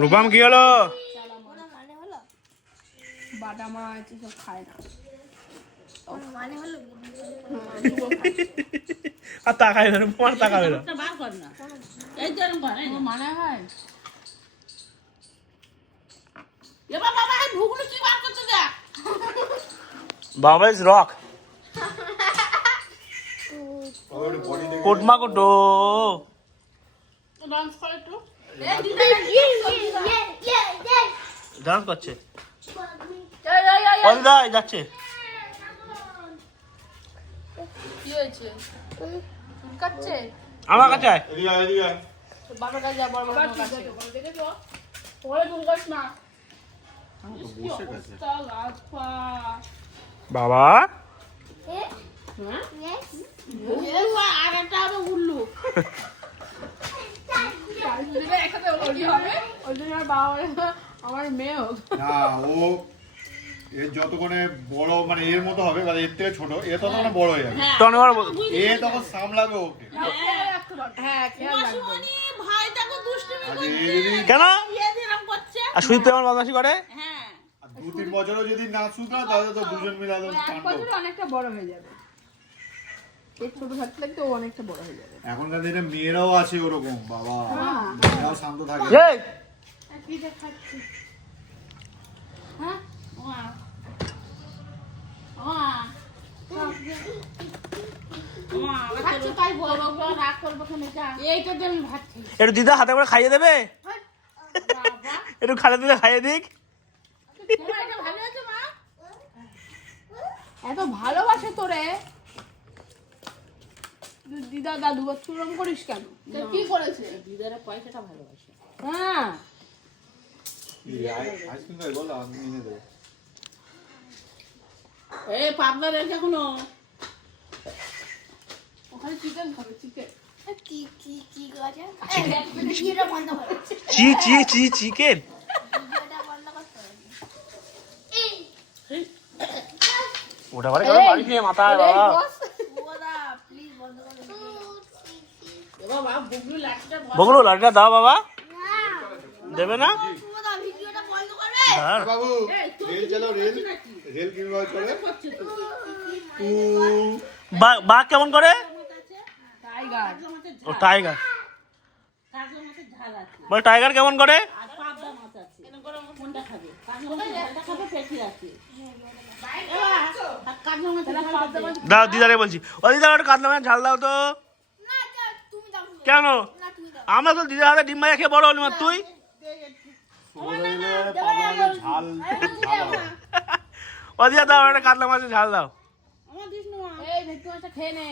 রূপম কি হলো? বাটা মাছ এসব খায় না। আর তাকাই না, তোমার তাকাবে না। মানে হয় বাবা ইজ রক। কোটমা কোটো ডান্স করছে। অদিদা যাচ্ছে। কি হয়েছে? কাটছে আমার কাছে আয়। বাবার কাছে যা, বড় বাবার কাছে। দেখেছো? ওরে তুমি কাট না। বাবা আমার মেয়ে হোক না, ও এর যতক্ষণে বড় মানে এর মতো হবে, মানে এর থেকে ছোট, এ ততক্ষণে বড় হয়ে যাবে। এ তখন সামলাবে ওকে। হ্যাঁ খেয়াল রাখবো। আর এ যদি কেন? আর সুইট আমার বদমাশি করে। 2-3 বছরও যদি না শুধরা, তাহলে তো দুজন মিলে একদম এক কাণ্ড। বছরে অনেকটা বড় হয়ে যাবে। এই ছোট থাকতে থাকতে ও অনেকটা বড় হয়ে যাবে। এখনকার দিনে মেয়েরাও আছে ওরকম, বাবা মেয়েরাও শান্ত থাকে। এই কি দেখাচ্ছি? হ্যাঁ একটু দিদা হাতে করে খাইয়ে দেবে, একটু খালে দিলে খাইয়ে দিক। এত ভালোবাসে তোরে দিদা, দাদু চুরম করিস কেন? কি করেছে দিদারা? পয়সাটা ভালোবাসে। হ্যাঁ আইসক্রিম খাই বল, আমি এনে দেবো। পাবনা রেখে এখনো ওখানে চিকেন খাবে। চিকেন চি চি চি চিকেন। ওটা করে কেন বাড়ি নিয়ে মাথায় বাবা। বগলু লাঠিটা দাও বাবা। দেবে না? ধর। বাবু রেল চালাও, রেল রেল কিভাবে করে? বাঘ কেমন করে? টাইগার। ও টাইগার। বল টাইগার কেমন করে? দাও দিদারে বলছি। ও দিদা ওটা কাতলা মাছের ঝাল দাও তো। কেন? আমরা তো দিদার হাতে ডিম ভাজা খেয়ে বড় হলি, তুই ঝাল ও দিদা দাও একটা কাতলা মাছের ঝাল দাও। এই ভেটকি মাছটা খেয়ে নে।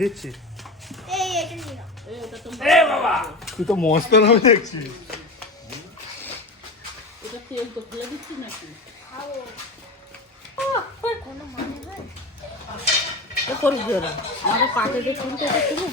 দিচ্ছি। তুই তো মস্ত নামে দেখছি। আমাকে পাতে দিয়ে কিনতে কিনে